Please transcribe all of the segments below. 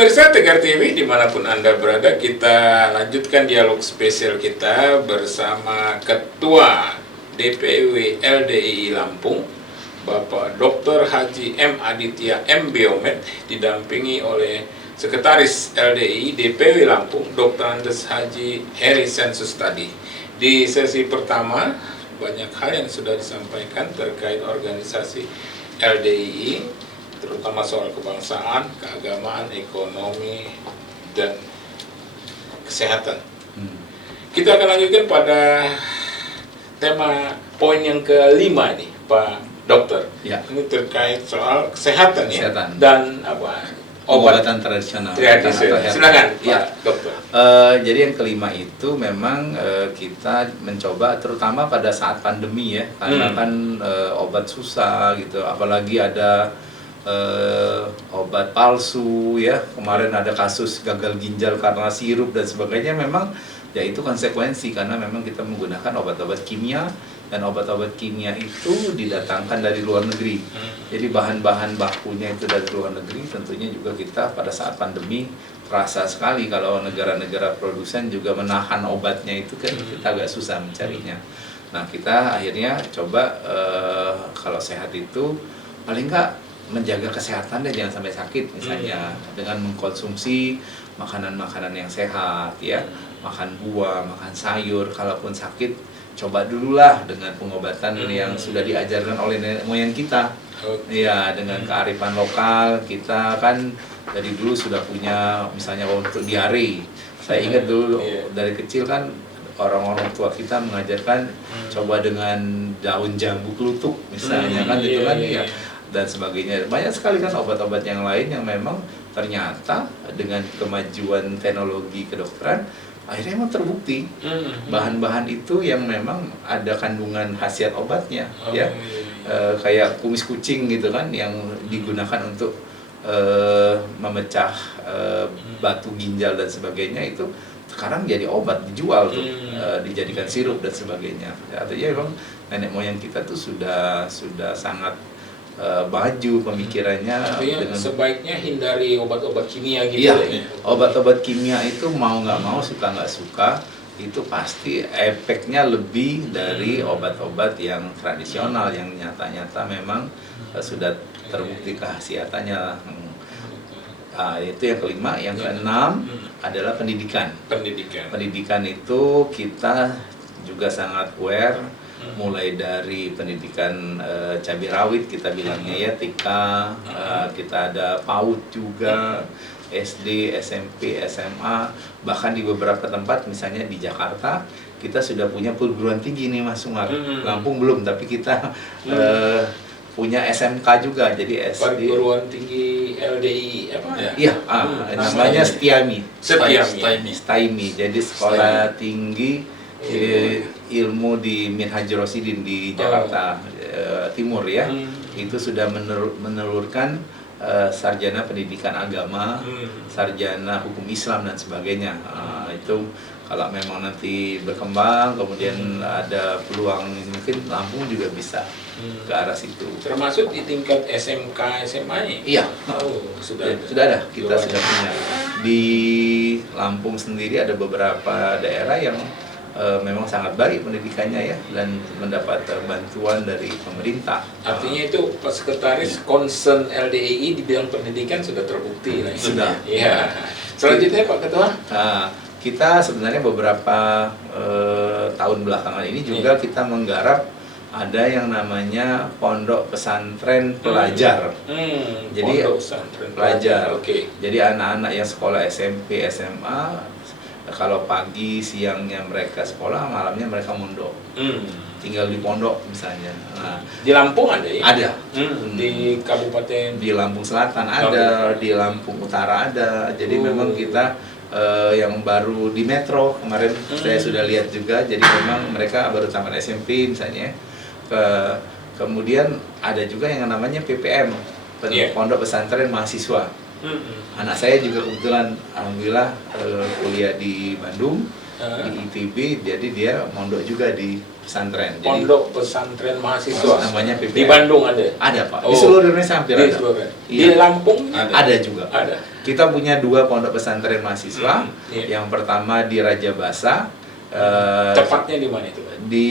pemirsa Tegar TV dimanapun Anda berada, kita lanjutkan dialog spesial kita bersama Ketua DPW LDII Lampung, Bapak Dr. Haji M. Aditya M. Biomed, didampingi oleh Sekretaris LDII DPW Lampung, Dr. Andes Haji Heri Sensustadi. Di sesi pertama, banyak hal yang sudah disampaikan terkait organisasi LDII, terutama soal kebangsaan, keagamaan, ekonomi, dan kesehatan. Kita akan lanjutkan pada tema poin yang kelima nih, Pak Dokter. Ya. Ini terkait soal kesehatan, kesehatan. Ya, dan apa? Obatan tradisional. Silakan, ya. Pak Dokter. Jadi yang kelima itu memang kita mencoba, terutama pada saat pandemi ya, karena kan obat susah gitu, apalagi ada obat palsu ya, kemarin ada kasus gagal ginjal karena sirup dan sebagainya. Memang ya itu konsekuensi karena memang kita menggunakan obat-obat kimia, dan obat-obat kimia itu didatangkan dari luar negeri. Jadi bahan-bahan bakunya itu dari luar negeri. Tentunya juga kita pada saat pandemi terasa sekali kalau negara-negara produsen juga menahan obatnya, itu kan kita agak susah mencarinya. Nah, kita akhirnya coba kalau sehat itu paling nggak menjaga kesehatan dan jangan sampai sakit, misalnya dengan mengkonsumsi makanan-makanan yang sehat ya, makan buah, makan sayur. Kalaupun sakit, coba dululah dengan pengobatan yang sudah diajarkan oleh nenek moyang kita. Ya, dengan kearifan lokal kita kan dari dulu sudah punya, misalnya untuk diare. Saya ingat dulu dari kecil kan orang-orang tua kita mengajarkan coba dengan daun jambu kelutuk misalnya, kan itu kan ya, dan sebagainya. Banyak sekali kan obat-obat yang lain yang memang ternyata dengan kemajuan teknologi kedokteran akhirnya memang terbukti bahan-bahan itu yang memang ada kandungan khasiat obatnya ya. Kayak kumis kucing gitu kan yang digunakan untuk memecah batu ginjal dan sebagainya, itu sekarang jadi obat, dijual tuh, dijadikan sirup dan sebagainya. Artinya memang nenek moyang kita tuh sudah sangat maju pemikirannya. Dengan sebaiknya hindari obat-obat kimia gitu ya. Ya. Obat-obat kimia itu mau nggak mau, suka nggak suka, itu pasti efeknya lebih dari obat-obat yang tradisional yang nyata-nyata memang sudah terbukti khasiatannya. Itu yang kelima. Yang keenam adalah pendidikan. Pendidikan itu kita juga sangat aware, mulai dari pendidikan cabai rawit kita bilangnya ya, TK, kita ada PAUD juga, SD, SMP, SMA, bahkan di beberapa tempat misalnya di Jakarta kita sudah punya perguruan tinggi nih Mas Sumar. Lampung belum, tapi kita punya SMK juga, jadi SD. Perguruan tinggi LDII apa ya? Iya, namanya Setiami. Jadi sekolah tinggi ilmu di Minhaj Rosidin di Jakarta Timur ya. Itu sudah menelurkan sarjana pendidikan agama, sarjana hukum Islam dan sebagainya. Itu kalau memang nanti berkembang, kemudian ada peluang, mungkin Lampung juga bisa ke arah situ. Termasuk di tingkat SMK, SMA-nya? Iya. Sudah ada. Kita sudah punya. Di Lampung sendiri ada beberapa daerah yang memang sangat baik pendidikannya ya, dan mendapat bantuan dari pemerintah. Artinya itu Pak Sekretaris, concern LDII di bidang pendidikan sudah terbukti lah. Sudah. Iya. Selanjutnya Pak Ketua. Kita sebenarnya beberapa tahun belakangan ini juga kita menggarap ada yang namanya pondok pesantren pelajar. Jadi pondok pesantren pelajar. Okay. Jadi anak-anak yang sekolah SMP, SMA, kalau pagi siangnya mereka sekolah, malamnya mereka mondok. Tinggal di pondok misalnya. Di Lampung ada ya? Ada. Di Kabupaten? Di Lampung Selatan ada, di Lampung Utara ada. Jadi memang kita yang baru di Metro kemarin saya sudah lihat juga. Jadi memang mereka baru tamat SMP misalnya. Kemudian ada juga yang namanya PPM, Pondok Pesantren Mahasiswa. Anak saya juga kebetulan alhamdulillah kuliah di Bandung, di ITB, jadi dia mondok juga di pesantren. Jadi, Pondok Pesantren Mahasiswa. namanya PPM. Di Bandung ada? Ada Pak, Oh. di seluruh Indonesia hampir Di ada. seluruh. Iya. Di Lampung Ada juga. Ada. Kita punya 2 pondok pesantren mahasiswa. Iya. Yang pertama di Raja Basa, Tepatnya di mana itu? di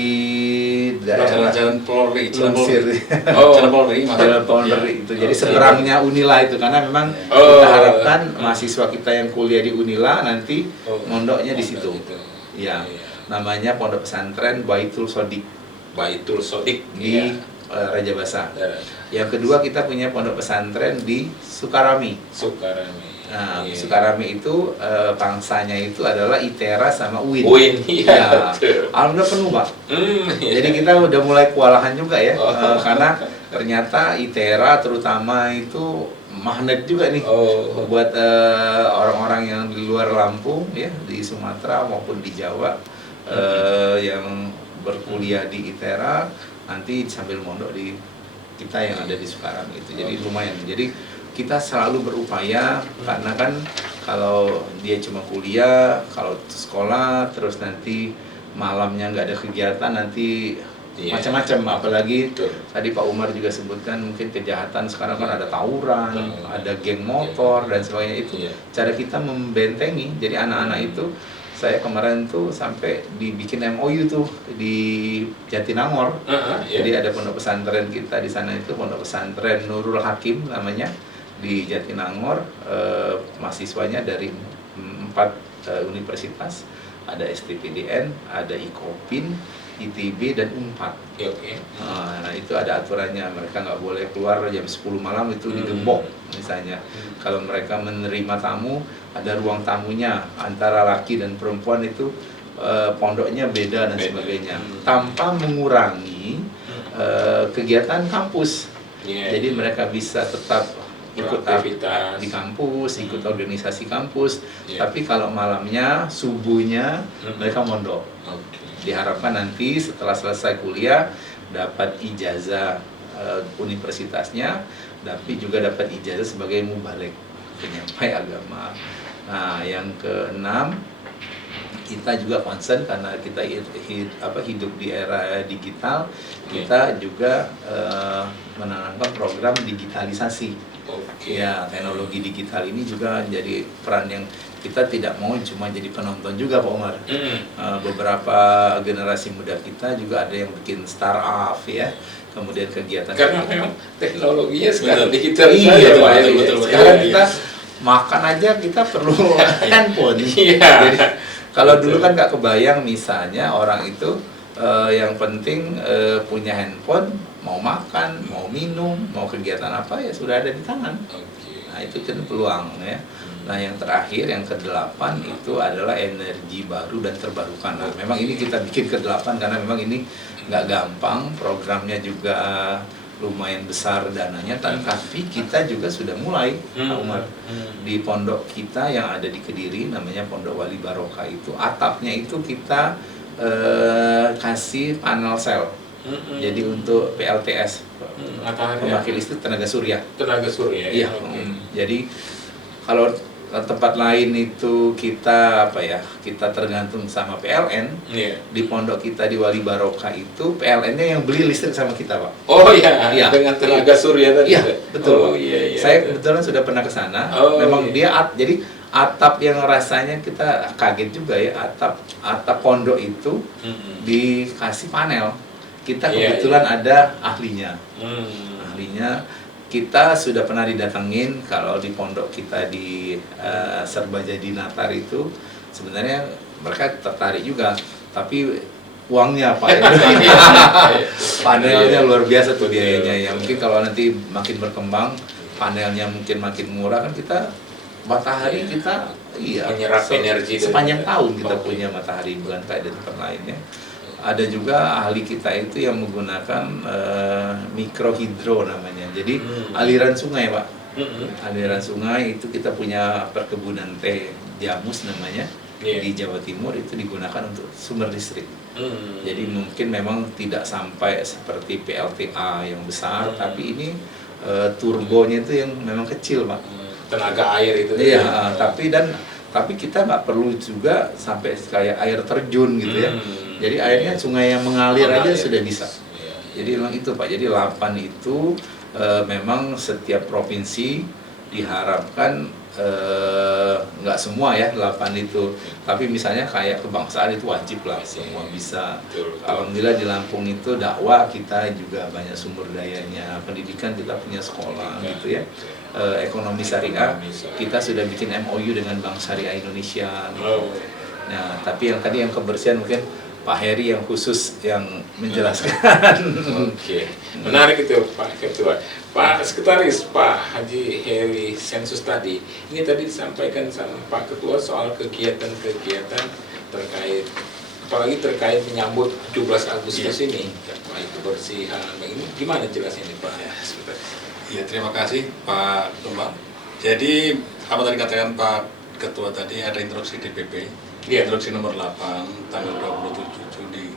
daerah Jalan Polri, Lensir. Oh. Jalan Polri, Jalan Polri itu. Jadi Oh, seberangnya Unila itu, karena memang Oh. kita harapkan mahasiswa kita yang kuliah di Unila nanti Oh. mondoknya di situ. Gitu. Ya, Iya. namanya Pondok Pesantren Baitul Sodik Baitul Sodik di Raja Basa. Yang kedua kita punya pondok pesantren di Sukarami. Sukarami. Nah, Iya. Sukarami itu pangsanya itu adalah ITERA sama UIN. UIN, iya. Ya. Betul. Alhamdulillah penuh Pak. Iya. Jadi kita udah mulai kewalahan juga ya, Oh. karena ternyata ITERA terutama itu magnet juga nih Oh. buat orang-orang yang di luar Lampung ya, di Sumatera maupun di Jawa yang berkuliah di ITERA nanti sambil mondok di kita yang ada di Sukarami itu. Jadi lumayan. Jadi kita selalu berupaya, karena kan kalau dia cuma kuliah, kalau sekolah terus nanti malamnya nggak ada kegiatan, nanti Iya. macam-macam. Apalagi Betul. tadi Pak Umar juga sebutkan mungkin kejahatan sekarang kan ada tawuran, Hmm. ada geng motor dan sebagainya. Itu Iya. cara kita membentengi. Jadi anak-anak itu, saya kemarin tuh sampai dibikin MOU tuh di Jatinangor. Iya. Jadi ada pondok pesantren kita di sana itu pondok pesantren Nurul Hakim namanya di Jatinangor. Mahasiswanya dari 4 universitas, ada STPDN, ada IKOPIN, ITB dan UNPAD. Oke. Nah itu ada aturannya, mereka nggak boleh keluar jam 10 malam itu digembok misalnya. Kalau mereka menerima tamu, ada ruang tamunya antara laki dan perempuan itu pondoknya beda dan Beda. sebagainya, tanpa mengurangi kegiatan kampus. Iya. Jadi mereka bisa tetap ikut Beraktivitas. di kampus, ikut organisasi kampus, Iya. tapi kalau malamnya, subuhnya mereka mondok. Oke. Diharapkan nanti setelah selesai kuliah dapat ijazah universitasnya, tapi juga dapat ijazah sebagai mubalik, penyampai agama. Nah, yang keenam, kita juga concern karena kita hidup di era digital, kita juga menanamkan program digitalisasi. Oke. Ya, teknologi digital ini juga jadi peran yang kita tidak mau cuma jadi penonton juga Pak Umar. Beberapa generasi muda kita juga ada yang bikin startup ya, kemudian kegiatan. Karena memang teknologinya sekarang Betul. digital Iya, saja, Pak. Pak. betul. Sekarang Iya, kita iya. makan aja kita perlu handphone. Iya. Jadi, kalau Betul. dulu kan nggak kebayang misalnya orang itu yang penting punya handphone, mau makan, mau minum, mau kegiatan apa ya sudah ada di tangan. Oke. Nah itu kan peluang ya. Nah yang terakhir, yang ke-8 itu adalah energi baru dan terbarukan. Nah memang ini kita bikin ke-8 karena memang ini nggak gampang, programnya juga lumayan besar dananya, tapi kita juga sudah mulai Pak Umar. Di pondok kita yang ada di Kediri namanya Pondok Wali Barokah itu, atapnya itu kita kasih panel sel. Jadi untuk PLTS, Matahari. pembangkit listrik tenaga surya. Tenaga surya. Iya. Oke. Jadi kalau tempat lain itu kita kita tergantung sama PLN. Iya. Di pondok kita di Wali Barokah itu PLN-nya yang beli listrik sama kita, Pak. Oh iya, Iya. dengan tenaga surya tadi. Iya, Pak? betul. Oh Pak. iya iya. Saya kebetulan sudah pernah ke sana. Oh, Memang iya. dia jadi atap yang rasanya kita kaget juga ya, atap pondok itu dikasih panel. Kita Iya, kebetulan ada ahlinya. Hmm. Ahlinya kita sudah pernah didatengin kalau di pondok kita di Serbajadi Natar itu sebenarnya mereka tertarik juga, tapi uangnya Pak ya. Panelnya luar biasa tuh biayanya ya. Mungkin kalau nanti makin berkembang panelnya mungkin makin murah kan kita matahari Iya. kita Menyerap energi dari- sepanjang tahun kita Oke. punya matahari, bukan kayak di tempat lainnya. Ada juga ahli kita itu yang menggunakan mikrohidro namanya. Jadi aliran sungai Pak. Aliran sungai itu kita punya perkebunan teh jamus namanya. Iya. Di Jawa Timur itu digunakan untuk sumber listrik. Hmm. Jadi mungkin memang tidak sampai seperti PLTA yang besar, tapi ini turbonya itu yang memang kecil Pak. Tenaga air itu. Iya, tapi dan tapi kita nggak perlu juga sampai kayak air terjun gitu ya. Jadi airnya sungai yang mengalir aja sudah bisa. Jadi memang itu Pak, jadi 8 itu memang setiap provinsi diharapkan nggak semua ya 8 itu, tapi misalnya kayak kebangsaan itu wajib lah semua bisa. Alhamdulillah di Lampung itu dakwah kita juga banyak sumber dayanya, pendidikan kita punya sekolah gitu ya. Ekonomi syariah kita sudah bikin MOU dengan Bank Syariah Indonesia gitu. Nah tapi yang tadi yang kebersihan mungkin Pak Heri yang khusus yang menjelaskan. Oke, menarik itu Pak Ketua. Pak Sekretaris, Pak Haji Heri Sensus tadi, ini tadi disampaikan sama Pak Ketua soal kegiatan-kegiatan terkait, apalagi terkait menyambut 17 Agustus ini, baik kebersihan, ini gimana jelasnya ini Pak Sekretaris? Ya, terima kasih Pak Tumbang. Jadi apa tadi katakan Pak Ketua tadi, ada instruksi DPP, instruksi nomor 8 tanggal 27 Juni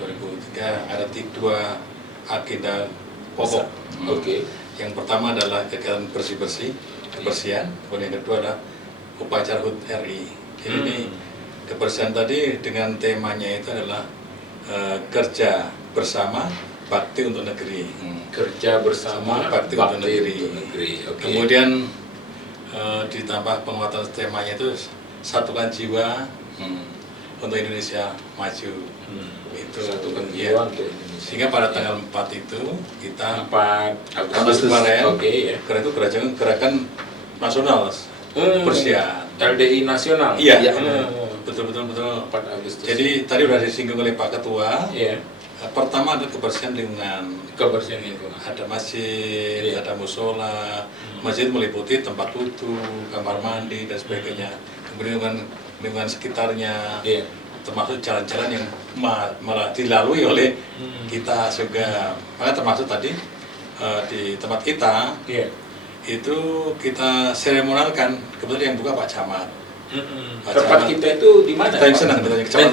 2003, ada 2 agenda pokok. Oke. Yang pertama adalah kegiatan bersih-bersih, kebersihan. Kemudian yang kedua adalah upacara HUT RI. Jadi ini kebersihan tadi dengan temanya itu adalah kerja bersama bakti untuk negeri. Kerja bersama bakti untuk negeri. Okay. Kemudian ditambah penguatan temanya itu satukan jiwa untuk Indonesia maju. Itu satukan ya. jiwa untuk Indonesia. Sehingga pada tanggal 4 itu kita 4 Agustus kemarin, ya. karena itu gerakan nasional kebersihan. LDI nasional. Iya. Ya. Betul. 4 Agustus. Jadi tadi sudah disinggung oleh Pak Ketua. Iya. Pertama ada kebersihan lingkungan. Kebersihan lingkungan. Ada masjid, ada musola. Masjid meliputi tempat wudhu, kamar mandi dan sebagainya. Kemudian lingkungan sekitarnya. Iya. Termasuk jalan-jalan yang malah dilalui oleh kita juga. Maka termasuk tadi di tempat kita itu kita seremonalkan, kebetulan yang buka Pak Camat. Tempat kita itu di mana? Tanjung Senang,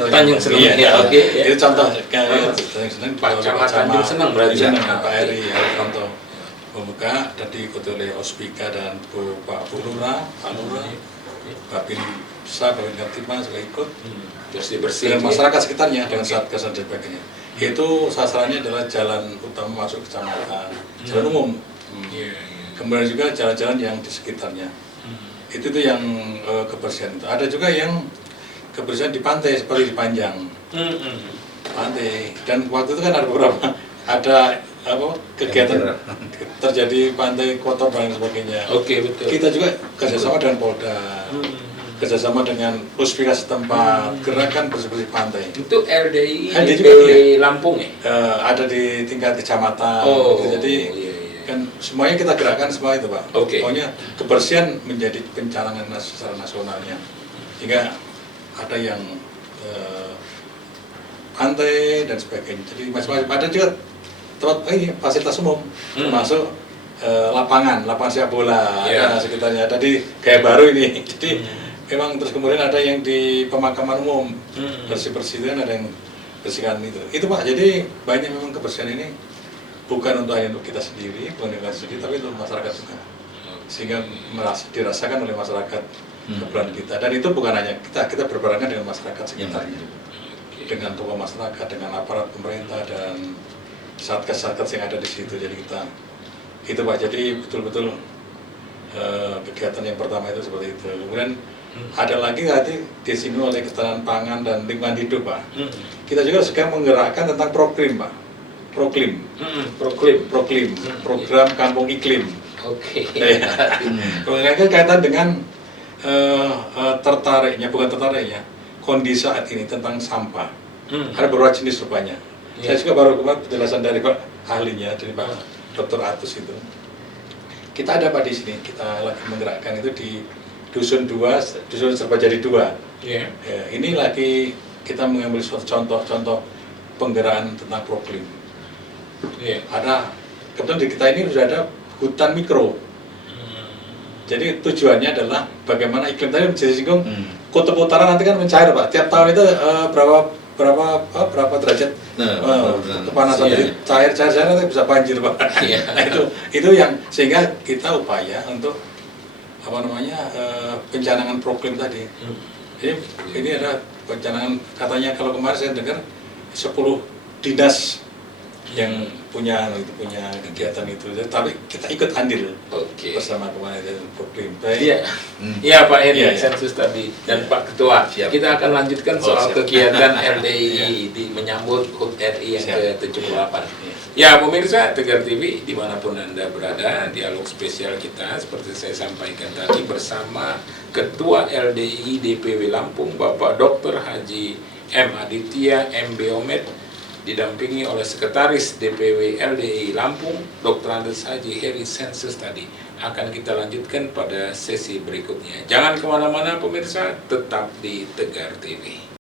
Tanjung Senang. Iya, oke. Itu contoh Tanjung Senang, Pak Camat Tanjung Senang berarti. Pak Heri contoh membuka dan diikuti oleh Ospika dan Pak Lurah, Pak Lurah, Babin Besar, Babin Kaptimas juga ikut. Bersih-bersih dengan masyarakat sekitarnya dengan satgas dan sebagainya. Itu sasarannya adalah jalan utama masuk kecamatan, jalan umum. Kemudian juga jalan-jalan yang di sekitarnya. Itu yang kebersihan itu. Ada juga yang kebersihan di pantai seperti di Panjang. Pantai. Dan waktu itu kan ada beberapa kegiatan terjadi pantai kotor dan sebagainya. Oke, betul. Kita juga kerjasama dengan Polda. Kerjasama dengan Puspika setempat, gerakan bersih-bersih pantai. Itu LDI juga di Lampung ya? Ada di tingkat kecamatan. Jadi kan semuanya kita gerakan semua itu Pak. Pokoknya kebersihan menjadi pencanangan secara nasionalnya. Hingga ada yang pantai dan sebagainya. Jadi macam-macam. Ada juga tempat fasilitas umum, termasuk lapangan sepak bola ada sekitarnya. Tadi kayak baru ini. Jadi memang terus kemudian ada yang di pemakaman umum bersih-bersih dan ada yang bersihkan itu Pak. Jadi banyak memang kebersihan ini bukan hanya untuk kita sendiri, bukan untuk kita sendiri, tapi untuk masyarakat juga, sehingga dirasakan oleh masyarakat keberanian kita. Dan itu bukan hanya kita berbarengan dengan masyarakat sekitarnya, dengan tokoh masyarakat, dengan aparat pemerintah dan satgas-satgas yang ada di situ. Jadi kita itu Pak. Jadi betul-betul kegiatan yang pertama itu seperti itu. Kemudian ada lagi tadi disinggung oleh ketahanan pangan dan lingkungan hidup Pak. Kita juga sedang menggerakkan tentang Proklim Pak. Proklim. Program Kampung Iklim. Oke. Program itu kaitan dengan kondisi saat ini tentang sampah. Ada beberapa jenis rupanya. Saya juga baru kemarin penjelasan dari Pak ahlinya, dari Pak Dr. Atus itu. Kita ada Pak di sini, kita lagi menggerakkan itu di Dusun Serba Jadi 2. Ya, ini lagi kita mengambil contoh penggerakkan tentang Proklim. Ada, kebetulan di kita ini sudah ada hutan mikro. Jadi tujuannya adalah bagaimana iklim tadi menjadi singgung. Kutub Utara nanti kan mencair Pak. Tiap tahun itu berapa derajat kepanasan, jadi cair nanti bisa banjir Pak. Nah itu yang sehingga kita upaya untuk pencanangan proklim tadi. Ini ada pencanangan, katanya kalau kemarin saya dengar 10 dinas yang punya kegiatan itu, tapi kita ikut andil bersama kemarin dan proklim. Iya, iya Pak Heri, Iya. sensus tadi dan Pak Ketua. Siap. Kita akan lanjutkan soal siap. kegiatan LDI di menyambut HUT RI yang Siap. ke-78. Ya pemirsa Tegar TV dimanapun Anda berada, dialog spesial kita seperti saya sampaikan tadi bersama Ketua LDI DPW Lampung Bapak Dr. Haji M. Aditya M. Biomed, didampingi oleh Sekretaris DPW LDI Lampung Dr. Andes Haji Heri Sensus tadi. Akan kita lanjutkan pada sesi berikutnya. Jangan kemana-mana pemirsa, tetap di Tegar TV.